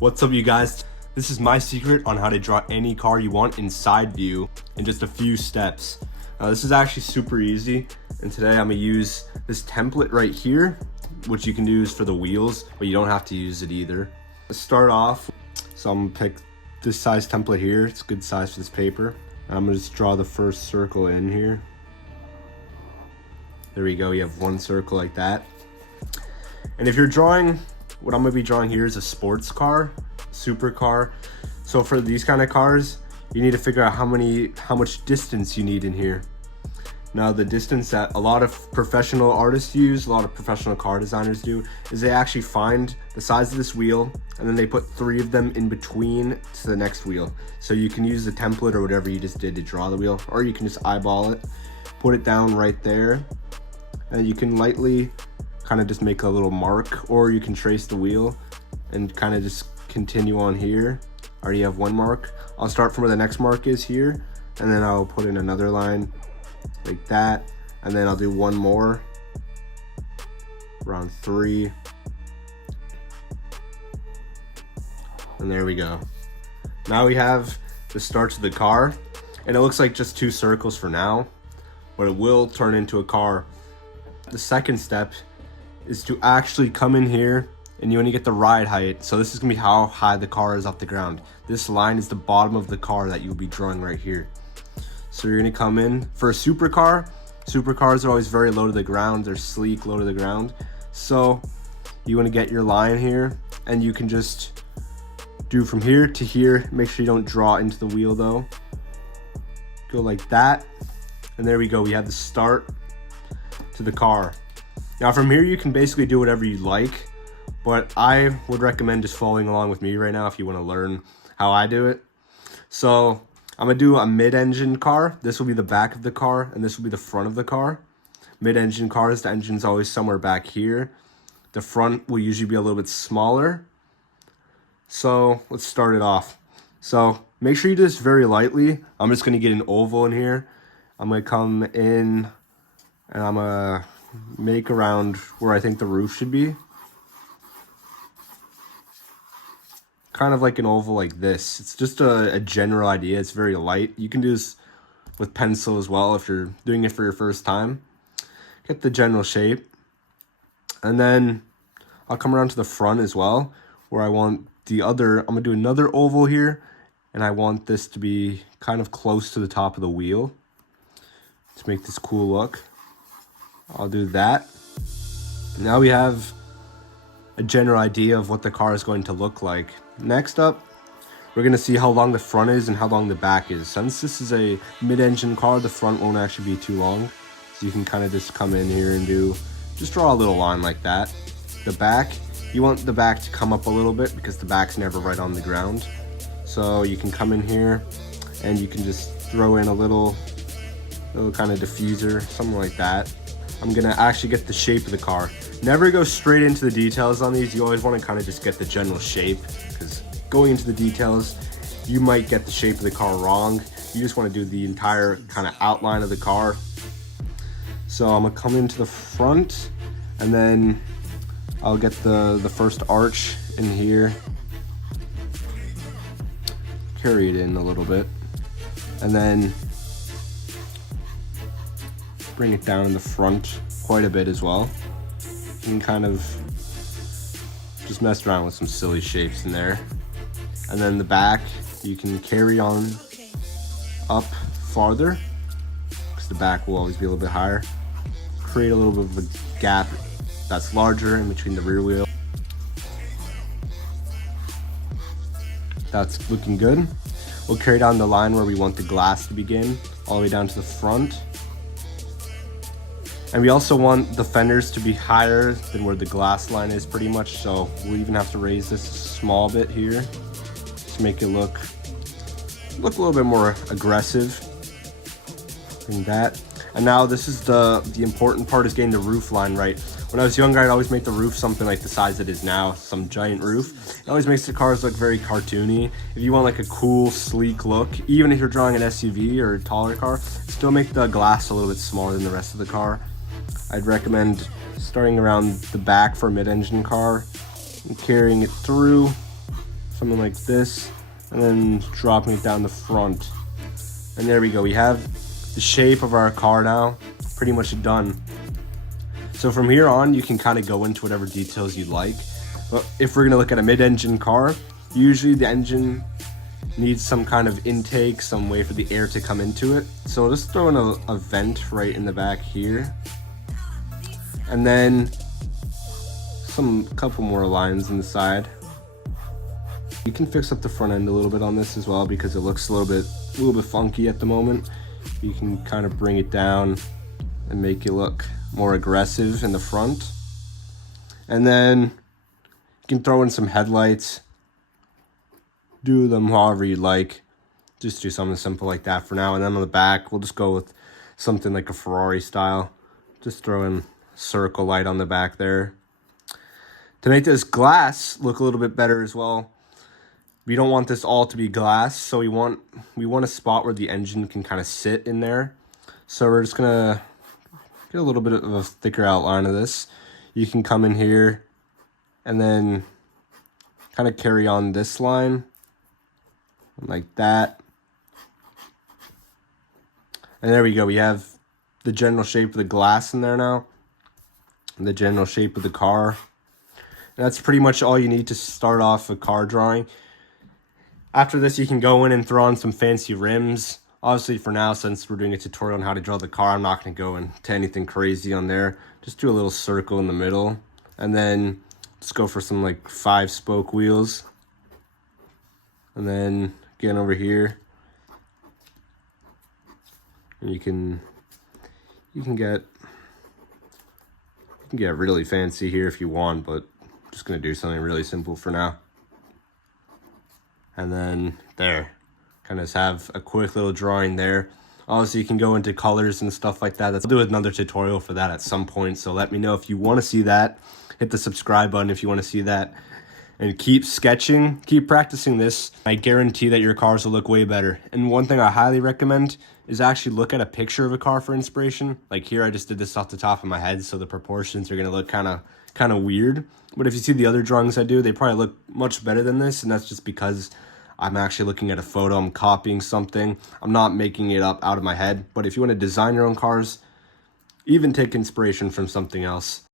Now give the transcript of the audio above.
What's up, you guys? This is my secret on how to draw any car you want in side view in just a few steps. Now, this is actually super easy, and today I'm gonna use this template right here, which you can use for the wheels, but you don't have to use it either. Let's start off, so I'm gonna pick this size template here. It's a good size for this paper. And I'm gonna just draw the first circle in here. There we go, you have one circle like that. And if you're drawing, what I'm gonna be drawing here is a sports car, supercar. So for these kind of cars, you need to figure out how much distance you need in here. Now, the distance that a lot of professional artists use, a lot of professional car designers do, is they actually find the size of this wheel and then they put 3 of them in between to the next wheel. So you can use the template or whatever you just did to draw the wheel, or you can just eyeball it, put it down right there, and you can lightly kind of just make a little mark, or you can trace the wheel and kind of just continue on here. I already have one mark. I'll start from where the next mark is here, and then I'll put in another line like that, and then I'll do one more around 3, and there we go. Now we have the starts of the car, and it looks like just 2 circles for now, but it will turn into a car. The second step is to actually come in here, and you want to get the ride height. So this is gonna be how high the car is off the ground. This line is the bottom of the car that you'll be drawing right here. So you're gonna come in for a supercar. Supercars are always very low to the ground. They're sleek, low to the ground. So you want to get your line here, and you can just do from here to here. Make sure you don't draw into the wheel though. Go like that, and there we go. We have the start to the car. Now from here, you can basically do whatever you like, but I would recommend just following along with me right now if you want to learn how I do it. So I'm gonna do a mid-engine car. This will be the back of the car, and this will be the front of the car. Mid-engine cars, the engine's always somewhere back here. The front will usually be a little bit smaller. So let's start it off. So make sure you do this very lightly. I'm just gonna get an oval in here. I'm gonna come in, and I'm gonna make around where I think the roof should be. Kind of like an oval like this. It's just a general idea. It's very light. You can do this with pencil as well if you're doing it for your first time. Get the general shape. And then I'll come around to the front as well, where I want I'm gonna do another oval here, and I want this to be kind of close to the top of the wheel to make this cool look. I'll do that. Now we have a general idea of what the car is going to look like. Next up, we're going to see how long the front is and how long the back is. Since this is a mid-engine car, the front won't actually be too long. So you can kind of just come in here and just draw a little line like that. The back, you want the back to come up a little bit because the back's never right on the ground. So you can come in here and you can just throw in a little kind of diffuser, something like that. I'm gonna actually get the shape of the car. Never go straight into the details on these. You always want to kind of just get the general shape, because going into the details, you might get the shape of the car wrong. You just want to do the entire kind of outline of the car. So I'm gonna come into the front, and then I'll get the first arch in here. Carry it in a little bit, and then bring it down in the front quite a bit as well. You can kind of just mess around with some silly shapes in there. And then the back, you can carry on up farther, because the back will always be a little bit higher. Create a little bit of a gap that's larger in between the rear wheel. That's looking good. We'll carry down the line where we want the glass to begin, all the way down to the front. And we also want the fenders to be higher than where the glass line is pretty much, so we'll even have to raise this a small bit here to make it look a little bit more aggressive than that. And now this is the important part, is getting the roof line right. When I was younger, I'd always make the roof something like the size it is now, some giant roof. It always makes the cars look very cartoony. If you want like a cool, sleek look, even if you're drawing an SUV or a taller car, still make the glass a little bit smaller than the rest of the car. I'd recommend starting around the back for a mid-engine car and carrying it through something like this, and then dropping it down the front. And there we go, we have the shape of our car now pretty much done. So from here on, you can kind of go into whatever details you like. But if we're gonna look at a mid-engine car, usually the engine needs some kind of intake, some way for the air to come into it. So I'll just throw in a vent right in the back here. And then couple more lines in the side. You can fix up the front end a little bit on this as well because it looks a little bit funky at the moment. You can kind of bring it down and make it look more aggressive in the front. And then you can throw in some headlights. Do them however you like. Just do something simple like that for now. And then on the back, we'll just go with something like a Ferrari style. Just throw in a circle light on the back there. To make this glass look a little bit better as well, we don't want this all to be glass, so we want a spot where the engine can kind of sit in there. So we're just gonna get a little bit of a thicker outline of this. You can come in here and then kind of carry on this line like that. And there we go, we have the general shape of the glass in there now, and the general shape of the car. And that's pretty much all you need to start off a car drawing. After this, you can go in and throw on some fancy rims. Obviously, for now, since we're doing a tutorial on how to draw the car, I'm not going to go into anything crazy on there. Just do a little circle in the middle. And then just go for some like 5-spoke wheels. And then again over here, and you can get really fancy here if you want, but I'm just gonna do something really simple for now. And then there, kind of have a quick little drawing there. Obviously, you can go into colors and stuff like that. I'll do another tutorial for that at some point, so let me know if you want to see that. Hit the subscribe button if you want to see that. And keep sketching, keep practicing this. I guarantee that your cars will look way better. And one thing I highly recommend is actually look at a picture of a car for inspiration. Like here, I just did this off the top of my head, so the proportions are gonna look kind of weird. But if you see the other drawings I do, they probably look much better than this, and that's just because I'm actually looking at a photo, I'm copying something. I'm not making it up out of my head. But if you want to design your own cars, even take inspiration from something else.